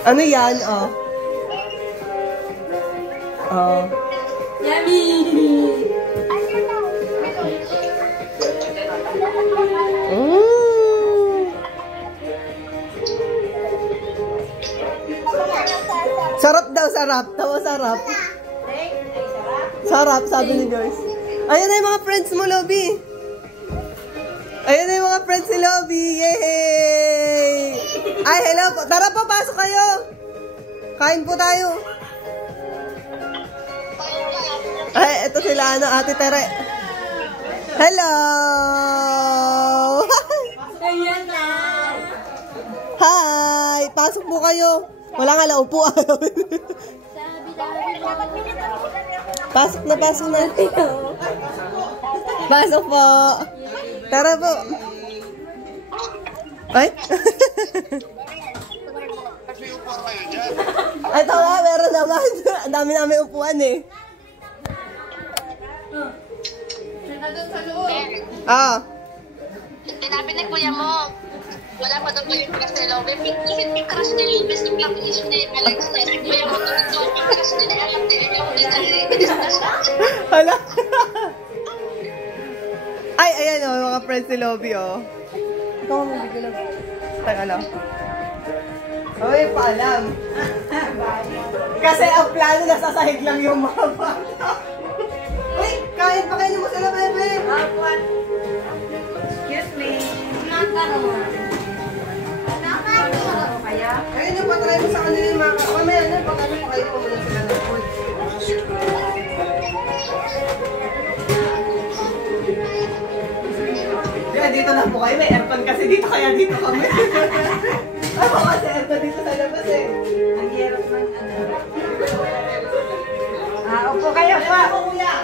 Ano yan? Oh. Oh. Yummy! Sarap daw, sarap. Tawa sarap. Sarap, sabi ni Joyce. Ayan na yung mga friends mo, Lobby. Ayan na yung mga friends ni Lobby. Yay! Ay, hello po. Tara po, pasok kayo. Kain po tayo. Ay, ito sila, ano, Ate Tere. Hello! Ayan na! Hi! Pasok po kayo. Wala nga lang upuan. Pasok na, pasok na. Pasok po. Tara po. Ay? Ay, tawa, meron naman. Ang dami namin upuan eh. Ah. Tinabi ni kuya mo. Wala pa daw yung crush ni Lobby. May crush ni Lobby. May crush ni Alex. Kuya mo ito. May crush ni Alex. Hala. Ay, ayan o. Mga friends ni Lobby o. Ikaw mo bigyan lang. Tanga lang. Ay, paalam. Kasi ang plano na sasahig lang yung mga bata. Uy, kain pa kayo mo sila, bebe. Excuse me. Nakaroon. Ayun yung patry mo sa kanila yung mga kamaya na. Pag ano pa kayo pumunod sila ng food. Kaya dito na po kayo. May aircon kasi dito. Kaya dito kami. Ako kasi aircon dito sa labas eh. Ang hirap ng ano. Upo kayo pa. Kuya.